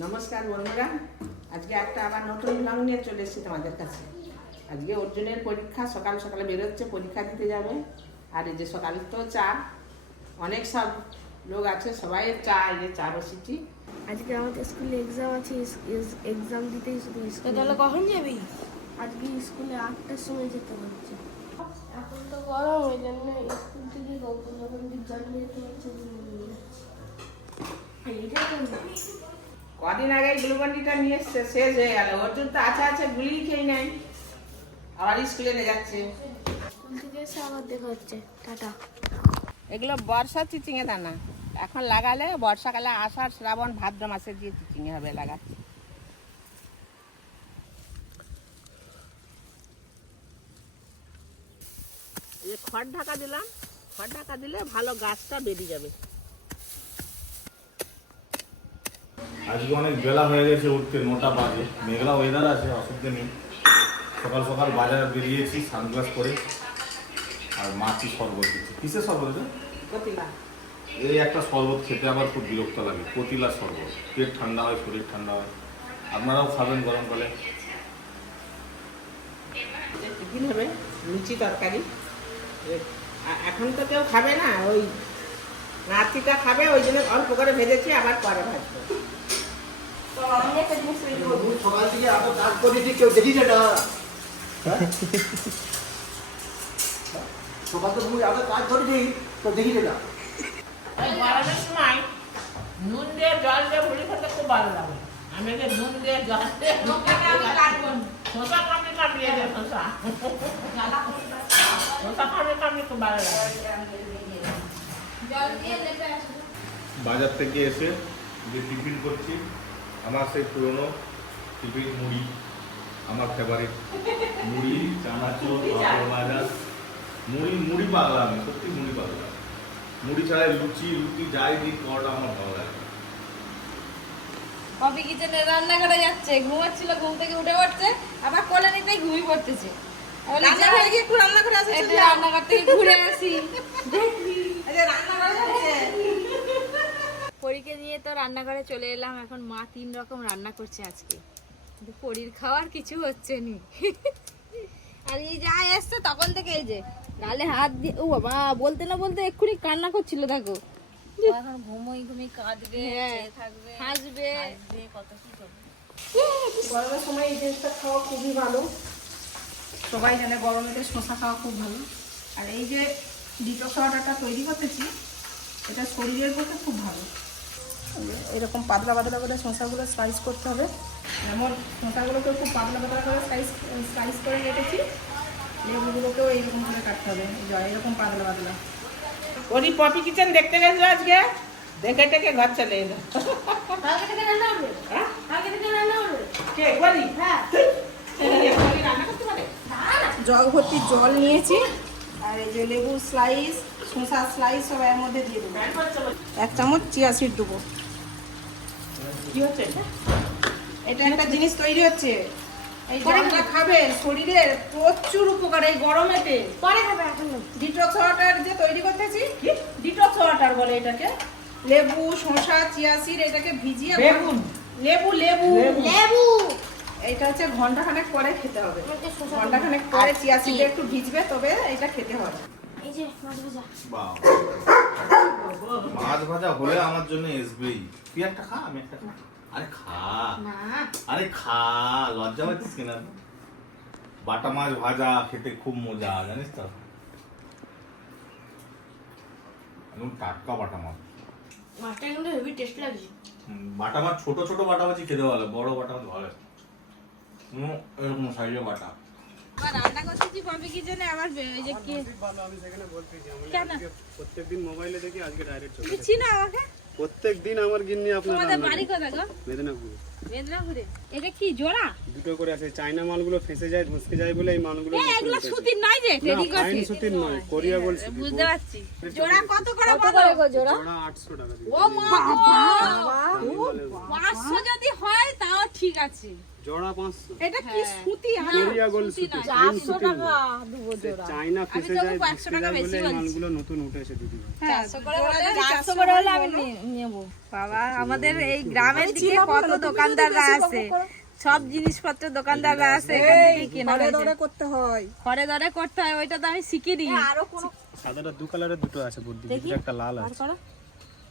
নমস্কার বন্ধুরা। আজকে একটা আবার নতুন ব্লগ নিয়ে চলে এসেছি তোমাদের কাছে। আজকে অর্জুনের পরীক্ষা সকাল সকালে বেরোচ্ছে পরীক্ষা দিতে যাবে। আর এই যে সকাল তো চা অনেক সব লোক আছে সবাই চা এই যে চা বসেছি। আজকে আমাদের স্কুলে এক্সাম আছে এক্সাম দিতেই শুধু স্কুলে তাহলে কখন যাবি? আজকে স্কুলে আটটার সময় যেতে হচ্ছে এখন তো গরম ওই জন্য স্কুল থেকে কখন যখন জল যেতে হচ্ছে এইটা কদিন আগে গ্লুকন্ডিটা নিয়ে এসছে, শেষ হয়ে গেল। অর্জুন তো আছে আছে গুলি খেয়ে নেয়। আবার স্কুলে নিয়ে যাচ্ছে। এগুলো বর্ষা চিচিঙে দানা। এখন লাগালে বর্ষাকালে আষাঢ়, শ্রাবণ, ভাদ্র মাসে দিয়ে চিচিঙে হবে লাগাচ্ছে খড় ঢাকা দিলাম, খড় ঢাকা দিলে ভালো গাছটা বেরিয়ে যাবে। আজকে অনেক বেলা হয়ে গেছে উঠতে নটা বাজে। মেঘলা ওয়েদার আছে অসুবিধা নেই। সকাল সকাল বাজারে বেরিয়েছি সানগ্লাস করে আর মাছি শরবত দিচ্ছে। কিসের শরবত এই একটা শরবত খেতে আবার খুব বিরক্ত লাগে কতিলা শরবত। পেট ঠান্ডা হয় শরীর ঠান্ডা হয়। আপনারাও খাবেন গরমকালে হবে লুচি তরকারি। এখন তো কেউ খাবে না ওই নাতিটা খাবে, ওই জন্য অল্প করে ভেজেছি, আবার পরে ভাজবো। সকাল থেকে এত কেউ না তো তো নুন দিয়ে জল দিয়ে খুব ভালো আমি নুন দিয়ে জল দিয়ে খুব ভালো লাগে। বাজার থেকে এসে যে টিফিন করছি আমার সেই পুরনো টিফিন মুড়ি আমার ফেভারিট মুড়ি চানাচুর পাঁপড় ভাজা। মুড়ি মুড়ি পাগলা আমি সত্যি মুড়ি পাগলা। মুড়ি ছাড়া লুচি লুচি যাই দিই খাওয়াটা আমার ভালো লাগে কফি কিচেনে রান্না করে যাচ্ছে ঘুমাচ্ছিল ঘুম থেকে উঠে পড়ছে আবার কোলে নিতেই ঘুমিয়ে পড়তেছে। আমি বলি, রান্না যাই, ঘরে গিয়ে একটু রান্না করে আসো একটু রান্নাঘর থেকে ঘুরে আসি। রান্না করে যাচ্ছে পরীকে নিয়ে তো রান্নাঘরে চলে এলাম এখন মা তিন রকম রান্না করছে আজকে। কিন্তু পরীর খাওয়ার কিছু হচ্ছে নি। আর এই যা এসছে তখন থেকে এই যে গালে হাত দিয়ে ও বাবা বলতে না বলতে এক্ষুনি কান্না করছিল দেখো। এখন ঘুমোই কাঁদবে হ্যাঁ, থাকবে হাসবে। হাসবে কত কি করবে। গরমের সময় এই জিনিসটা খাওয়া খুবই ভালো। সবাই জানে গরমেতে শশা খাওয়া খুব ভালো। আর এই যে ডিটক্স ওয়াটারটা তৈরি করতেছি এটা শরীরের পক্ষে খুব ভালো। এরকম পাতলা পাতলা করে শসাগুলো স্লাইস করতে হবে। এমন শসাগুলোকে খুব পাতলা পাতলা করে স্লাইস স্লাইস করে রেখেছি লেবুগুলোকেও এইরকম করে কাটতে হবে এই যে এরকম পাতলা পাতলা। ওরই পপি কিচেন দেখতে গেছিল আজকে? দেখে টেকে ঘর চলে এলো। কালকে থেকে রান্না হবে? হ্যাঁ? কালকে থেকে রান্না হবে? কে? বলি হ্যাঁ। জগ ভর্তি জল নিয়েছি। আর এই যে লেবু স্লাইস শসা স্লাইস সব এর মধ্যে দিয়ে দেবো। এক চামচ চিয়া সিড দেবো। কি হচ্ছে এটা? এটা একটা জিনিস তৈরি হচ্ছে। এই জলটা খাবে। শরীরের প্রচুর উপকার এই গরমেতে পরে খাবে এখন ডিটক্স ওয়াটার যে তৈরি করতেছি ডিটক্স ওয়াটার বলে এটাকে? লেবু শসা চিয়া সিড এটাকে ভিজিয়ে বেগুন। লেবু। লেবু। লেবু। এটা হচ্ছে ঘণ্টা খানেক পরে খেতে হবে। আমাকে ঘণ্টা খানেক পরে চিয়া সিড একটু ভিজবে তবে এটা খেতে হবে। এই যে মাছ ভাজা। বাহ। মাছ ভাজা হলে আমার জন্য এসবেই। তুই একটা খা আমি একটা খা। আরে খা। আরে খা লজ্জা পাচ্ছিস কিনা? বাটা মাছ ভাজা খেতে খুব মজা জানিস তো? একদম টাটকা বাটা মাছ। মাছটা কিন্তু হেভি টেস্ট লাগছে। বাটা মাছ ছোট ছোট বাটা মাছই খেতে ভালো বড় বাটা মাছ ভালো। লাগে। এরকম সাইজে বাটা। রান্না করতেছি পাবি কি জন্য আবার বে- যে কি আমি সেখানে বলতেছি আমি প্রত্যেকদিন মোবাইলে দেখি আজকে ডাইরেক্ট চলে বুঝছি না আমাকে। প্রত্যেক আমার গিন্নি আপনার তোমাদের বাড়ি করে। গো? মেদিনীপুর। মেদিনীপুরে? এটা কি জোড়া? দুটো করে আছে। চাইনা মালগুলো ফেসে যায় ধসকে যায় বলে এই মালগুলো এ, এগুলো সুতির নয় যে না টেরি ফাইন সুতির নয় কোরিয়া বলছি। বুঝতে পারছি। জোড়া কত করে বলো? জোড়া? আটশো টাকা ও মা গো! পাঁচশো যদি হয় ঠিক আছে। জোড়া পাঁচশো। এটা কি সুতি? আর কোরিয়া গোল সুতি চারশো টাকা। দুবো জোড়া। চাইনা ফেসে তো যায় একশো ঘুষতে টাকা বেশি বলছি। মালগুলো নতুন উঠেছে দিদি চারশো করে জোড়া হলে যদি চারশো 400 করে হলে আমি নেব। বাবা আমাদের এই গ্রামের দিকে কত দোকানদাররা আছে? সব জিনিসপত্র দোকানদাররা আছে এখান থেকে কেনা। ধরে করতে হয়। ঘরে দরে করতে হয় ওইটা তো আমি শিখিনি আরও কোনো সাদাটা দু কালারের দুটো আছে বুদ্ধি একটা লাল আছে।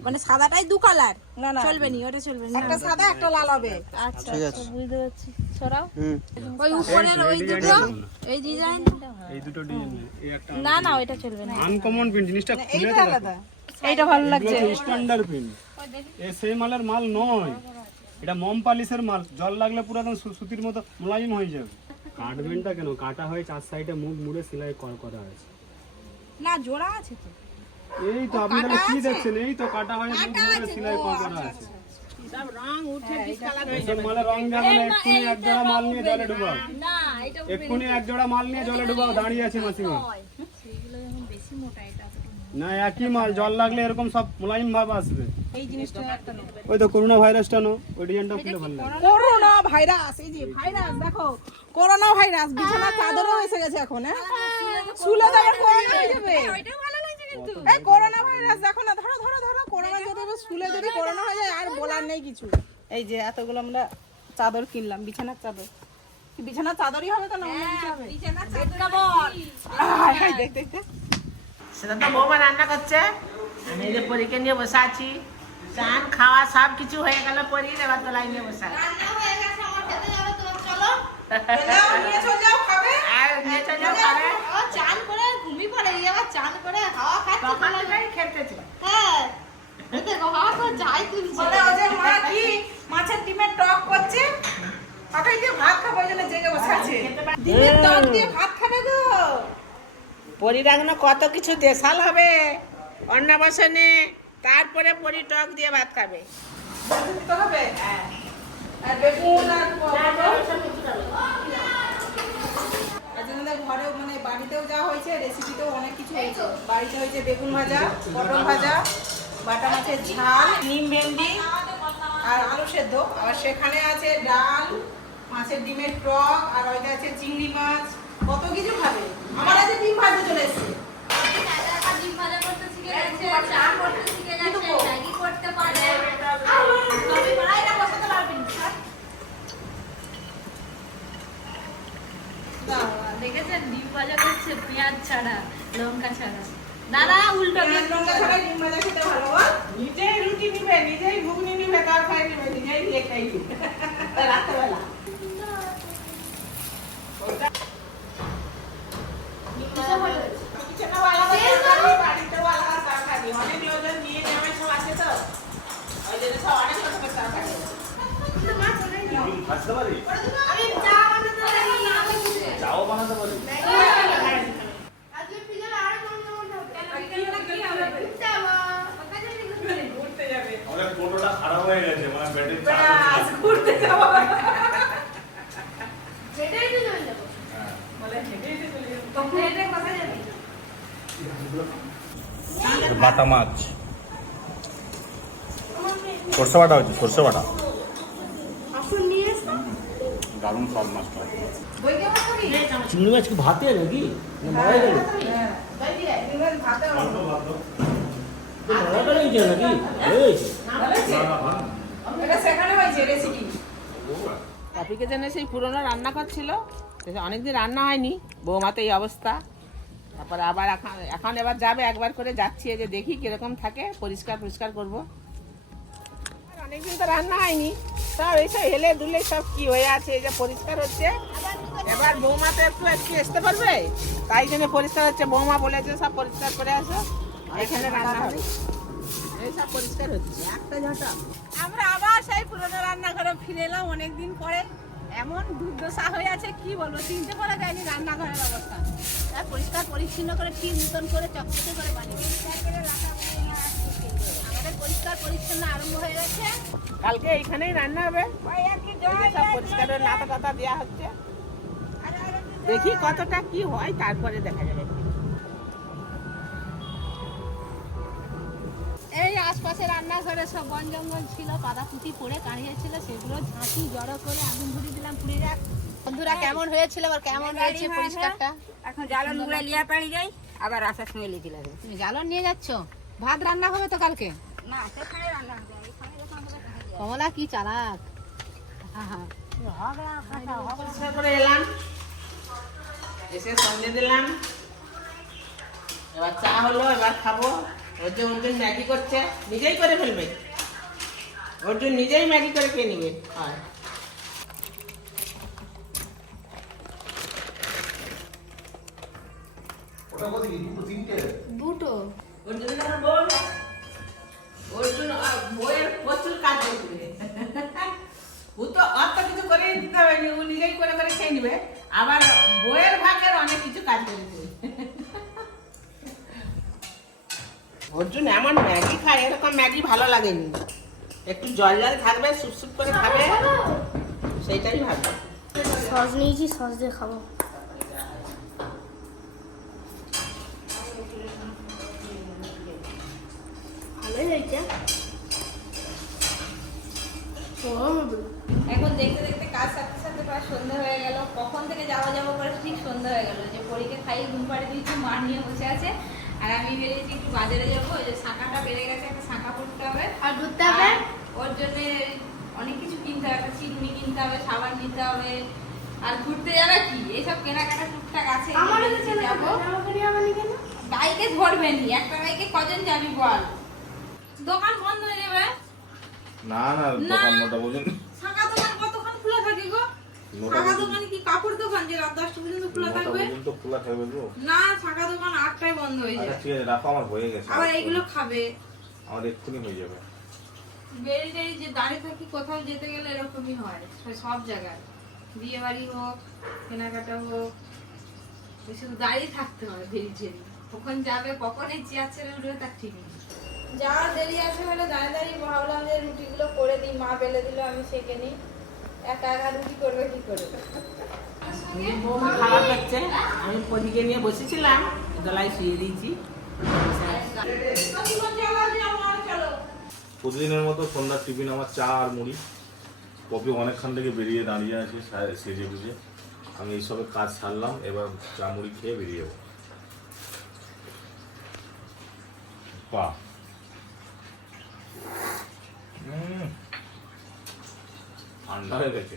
মানে সাদাটাই দু কালার না না। চলবে নি ওটা চলবে না। একটা সাদা একটা লাল হবে। আচ্ছা আচ্ছা, বুঝতে পারছি। সরাও। ওই উপরের ওই দুটো এই ডিজাইন এই দুটো ডিজাইন এই একটা না না চলবে না। আনকমন প্রিন্ট জিনিসটা খুলে এইটা আলাদা। এইটা ভালো লাগছে। স্ট্যান্ডার্ড প্রিন্ট এ সেই মালের মাল নয়। এটা মম পালিশের মাল। জল লাগলে পুরো একদম সুতির মতো মোলায়েম হয়ে যাবে। কাটবেনটা কেন? কাটা হয়ে চার সাইডে মুখ মুড়ে সেলাই কর- করা হয়েছে। না জোড়া আছে তো। এই তো আপনি তাহলে কি দেখছেন? এই তো কাটা হয়ে মুখ সেলাই করা আছে এসব মালে রং যাবে না এক্ষুনি এক জোড়া মাল নিয়ে জলে ডুবাও। না এক জোড়া মাল নিয়ে জলে ডুবাও দাঁড়িয়ে আছে মাসিমা। না একই মাল জল লাগলে এরকম সব মোলায়েম ভাব আসবে। এই জিনিসটা ওই তো করোনা ভাইরাসটা নো ওই ডিজাইনটা খুলে ভালো করোনা ভাইরাস এই যে ভাইরাস দেখো করোনা ভাইরাস বিছানা চাদরও এসে গেছে এখন হ্যাঁ? শুলে তো আবার করোনা হয়ে যাবে। এই করোনা ভাইরাস দেখো না ধরো ধরো ধরো করোনা যদি শুলে যদি করোনা হয়ে যায় আর বলার নেই কিছু। এই যে এতগুলো আমরা চাদর কিনলাম বিছানার চাদর। কি বিছানার চাদরই হবে তো না অন্য কিছু হবে? হায় হায় দেখ দেখ দেখ। সেটা তো বৌমা রান্না করছে। আমি এই যে পরীকে নিয়ে বসে আছি। চান খাওয়া সব কিছু হয়ে গেল পরি এবার তোলাই নিয়ে বসে আছি। যাও, নিয়ে চলে যাও খাবে আর নিয়ে চলে যাও খাবে চান করে ঘুমিয়ে পড়ে এই আবার চান করে হাওয়া খাচ্ছে তখন থেকেই খেলতেছে হ্যাঁ এই দেখো হাওয়া করে যাই বলে মা কি? মাছের ডিমের টক করছে? দিয়ে ভাত খাব ওই জন্য জেগে বসে আছে। ডিমের টক দিয়ে ভাত খাবে গো। কত কিছু দেশাল হবে। অন্নবাসনে তারপরে পরি টক দিয়ে ভাত খাবে। দিতে হবে? আর বেগুন আর আজকে ঘরে মানে বাড়িতেও যা হয়েছে রেসিপিতেও অনেক কিছু হয়েছে। বাড়িতে হয়েছে বেগুন ভাজা পটল ভাজা। বাটা মাছের ঝাল, নিম ভেন্ডি আর আলু সেদ্ধ। আর সেখানে আছে ডাল, মাছের ডিমের টক, আর ওইটা আছে চিংড়ি মাছ। কত কিছু খাবে? আমার আজ ডিম ভাজা চলে এসছে। দেখেছেন? ডিম ভাজা করছে পেঁয়াজ ছাড়া, লঙ্কা ছাড়া। দাদা উল্টো পেঁয়াজ লঙ্কা ছাড়া ডিম ভাজা খেতে ভালো বল? নিজেই রুটি নিবে নিজেই ঘুগনি নিবে তরকারি নিবে নিজেই দিয়ে খাইবে রাত্রেবেলা। কিচেনেও আলাদা তরকারি, বাড়িতেও আলাদা তরকারি। অনেক লোকজন নিয়ে যাবে, সব আছে তো। ওই জন্য সব অনেক রকমের তরকারি। ভাজতে পারি চাও বানাতে পারি ঘুরতে যাবে। আমাদের ফটোটা খারাপ হয়ে গেছে মানে ব্যাটারি ব্যাস, ঘুরতে যাব। বাটা মাছ। সর্ষে বাটা হচ্ছে সর্ষে বাটা। দারুণ সব মাছটা চিংড়ি মাছ কি ভাতে নাকি? গেল। মারা নাকি? ভালো হয়েছে সেই পুরনো রান্না করছিল অনেকদিন রান্না হয়নি বৌমাতে এই অবস্থা। তারপরে আবার এখন এখন এবার যাবে, একবার করে যাচ্ছি যে দেখি কীরকম থাকে। পরিষ্কার পরিষ্কার করব। অনেকদিন তো রান্না হয়নি। সব এইসব হেলে দুলে সব কি হয়ে আছে, এই যে পরিষ্কার হচ্ছে। এবার বৌমা তো একটু একটু আসতে পারবে? তাই জন্য পরিষ্কার হচ্ছে। বৌমা বলেছে, সব পরিষ্কার করে আসো। এখানে রান্না হবে। পরিষ্কার হচ্ছে। একটা আমরা আবার সেই পুরোনো রান্নাঘরে ফিরে এলাম অনেকদিন পরে। এমন দুর্দশা হয়ে আছে কি বলব? চিনতে পারা যায়নি রান্নাঘরের অবস্থা। আর পরিষ্কার পরিচ্ছন্ন করে ঠিক নতুন করে চকচকে করে বানিয়ে। আমাদের পরিষ্কার পরিচ্ছন্ন আরম্ভ হয়ে গেছে। কালকে এইখানেই রান্না হবে। সব পরিষ্কার লাতা নাতা টাতা দেওয়া হচ্ছে। দেখি কতটা কি হয় তারপরে দেখা যাবে। আশপাশে রান্নাঘরে সব বন জঙ্গল ছিল পাতা পুঁতি পড়ে কাঁড়িয়েছিল সেগুলো ঝাঁকি জড়ো করে আগুন ধরে দিলাম। পুড়ে যাক বন্ধুরা কেমন হয়েছিল? আবার কেমন হয়েছে পরিষ্কারটা? এখন জ্বালনগুলা লিয়া পাড়ি যাই আবার আসার সময় লিখে লাগে তুমি জ্বালন নিয়ে যাচ্ছ? ভাত রান্না হবে তো কালকে? না সেখানে রান্না হবে। কমলা কি চালাক? হ্যাঁ হ্যাঁ করে এলাম। এসে সন্ধে দিলাম। এবার চা হলো এবার খাব। অর্জুন অর্জুন ম্যাগি করছে। নিজেই করে ফেলবে। অর্জুন নিজেই ম্যাগি করে খেয়ে নিবে। হয় দুটো অর্জুন অর্জুন আহ, প্রচুর কাজ করবে ও তো অত কিছু করে দিতে হবে ও নিজেই করে করে খেয়ে নিবে। আবার বউয়ের ভাগের অনেক কিছু কাজ করে দেবে অর্জুন এমন ম্যাগি খায় এরকম ম্যাগি ভালো লাগেনি। একটু জল জল থাকবে সুপ সুপ করে খাবে। সেইটাই ভালো। সস নিয়েছি সস দিয়ে খাব। ভালোই হয়েছে। এখন দেখতে দেখতে কাজ সাথে সাথে প্রায় সন্ধ্যা হয়ে গেল। কখন থেকে যাওয়া যাব করে ঠিক সন্ধ্যা হয়ে গেল। যে পরীকে খাইয়ে ঘুম পাড়ে দিয়েছি মা নিয়ে বসে আছে। আর আমি বেরিয়েছি একটু বাজারে যাব ওই যে শাঁখাটা বেড়ে গেছে একটা শাঁখা পড়তে হবে। আর ঘুরতে হবে? ওর জন্য অনেক কিছু কিনতে হবে একটা চিরুনি কিনতে হবে সাবান নিতে হবে। আর ঘুরতে যাবে কি? এইসব কেনাকাটা টুকটাক আছে যাব। বাইকে ধরবে নি একটা বাইকে কজন যাবি বল? দোকান বন্ধ হয়ে যাবে? না না। দোকান নটা পর্যন্ত শাঁখা গো নটা শাখা পর্যন্ত দোকান কি? কাপড় দোকান যে রাত দশটা পর্যন্ত খোলা থাকবে? পর্যন্ত খোলা থাকবে তো। না শাখা দোকান আটটায় বন্ধ হয়ে আচ্ছা যায়। ঠিক আছে রাখো আমার হয়ে গেছে। আবার এইগুলো খাবে। আমার এক্ষুনি হয়ে যাবে। বেরিয়ে যে দাঁড়িয়ে থাকি কোথাও যেতে গেলে এরকমই হয় সব জায়গায়। বিয়ে বাড়ি হোক কেনাকাটা হোক শুধু দাঁড়িয়ে থাকতে হয় কখন যাবে কখন এই চেয়ার ছেড়ে উঠবে তার ঠিক নেই। যাওয়ার দেরি আছে বলে দাঁড়িয়ে দাঁড়িয়ে ভাবলাম যে রুটিগুলো করে দিই মা বেলে দিল আমি সেকে নিই। একা একা রুটি করবে কি করে খাবার খাচ্ছে আমি পদিকে নিয়ে বসেছিলাম গলায় শুয়ে দিয়েছি। প্রতিদিনের মতো সন্ধ্যার টিফিন আমার চা আর মুড়ি। কপি অনেকক্ষণ থেকে বেরিয়ে দাঁড়িয়ে আছে সেজে বুঝে আমি এইসবে কাজ সারলাম এবার চা মুড়ি খেয়ে বেরিয়ে যাব। পা ঠান্ডা হয়ে গেছে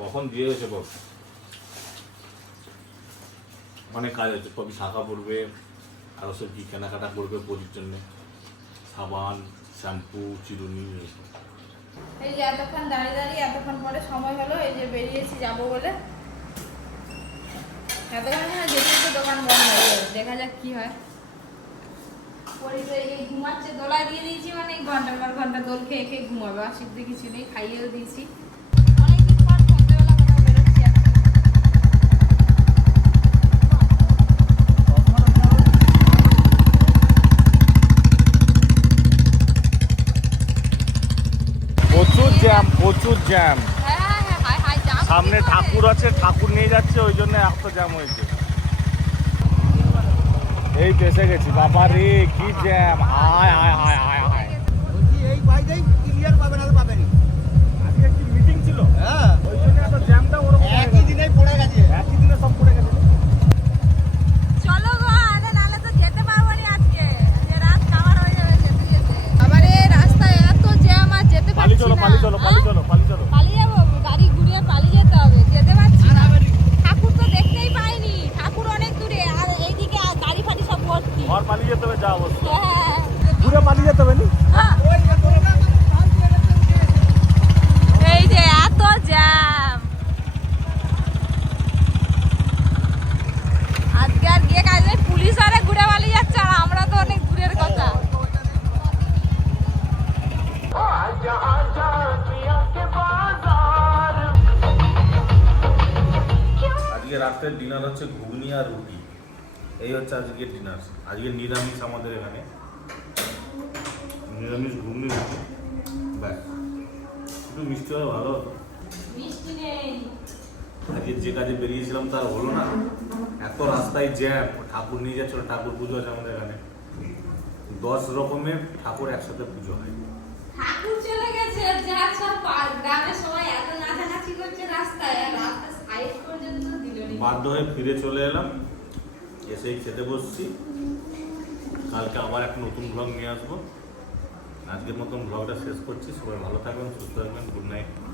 কখন দিয়ে গেছে বল অনেক কাজ আছে কবি শাখা পড়বে আরও সব কি কেনাকাটা করবে পরির জন্য সাবান শ্যাম্পু চিরুনি এই যে এতক্ষণ দাঁড়িয়ে দাঁড়িয়ে এতক্ষণ পরে সময় হলো, এই যে বেরিয়েছি যাব বলে। এতক্ষণ যেতে দোকান বন্ধ হয়ে দেখা যাক কি হয়। এই ঘুমাচ্ছে দোলা দিয়ে দিয়েছি মানে ঘণ্টার পর ঘণ্টা দোল খেয়ে খেয়ে ঘুমাবে অসুবিধা কিছু নেই খাইয়েও দিয়েছি। প্রচুর জ্যাম প্রচুর জ্যাম হ্যাঁ সামনে ঠাকুর আছে ঠাকুর নিয়ে যাচ্ছে ওই জন্য এত জ্যাম হয়েছে। এই তো গেছি বাবা রে কি জ্যাম হায় হায় হায় হায় হায়। বলছি এই বাইকেই ক্লিয়ার পাবে না পাবে না। আজকে কি মিটিং ছিল। হ্যাঁ। ওই জন্য এত জ্যামটা ওরকম একই। দিনেই পড়ে গেছে। একই দিনে সব পড়ে গেছে। রাত্রের ডিনার হচ্ছে ঘুগনি আর রুটি। এই হচ্ছে আজকের ডিনার আজকে নিরামিষ আমাদের এখানে। নিরামিষ ঘুগনি রুটি। ব্যাস। একটু মিষ্টি হলে ভালো হতো। আজকে যে কাজে বেরিয়েছিলাম তার হলো না। এত রাস্তায় জ্যাম ঠাকুর নিয়ে যাচ্ছিল ঠাকুর পুজো আছে আমাদের এখানে। দশ রকমের ঠাকুর একসাথে পুজো হয়। ঠাকুর চলে গেছে যার সব গ্রামের সবাই এত নাচানাচি করছে রাস্তায় আর রাস্তা বাধ্য হয়ে ফিরে চলে এলাম। এসেই খেতে বসছি। কালকে আবার এক নতুন ব্লগ নিয়ে আসব। আজকের মতন ব্লগটা শেষ করছি। সবাই ভালো থাকবেন, সুস্থ থাকবেন।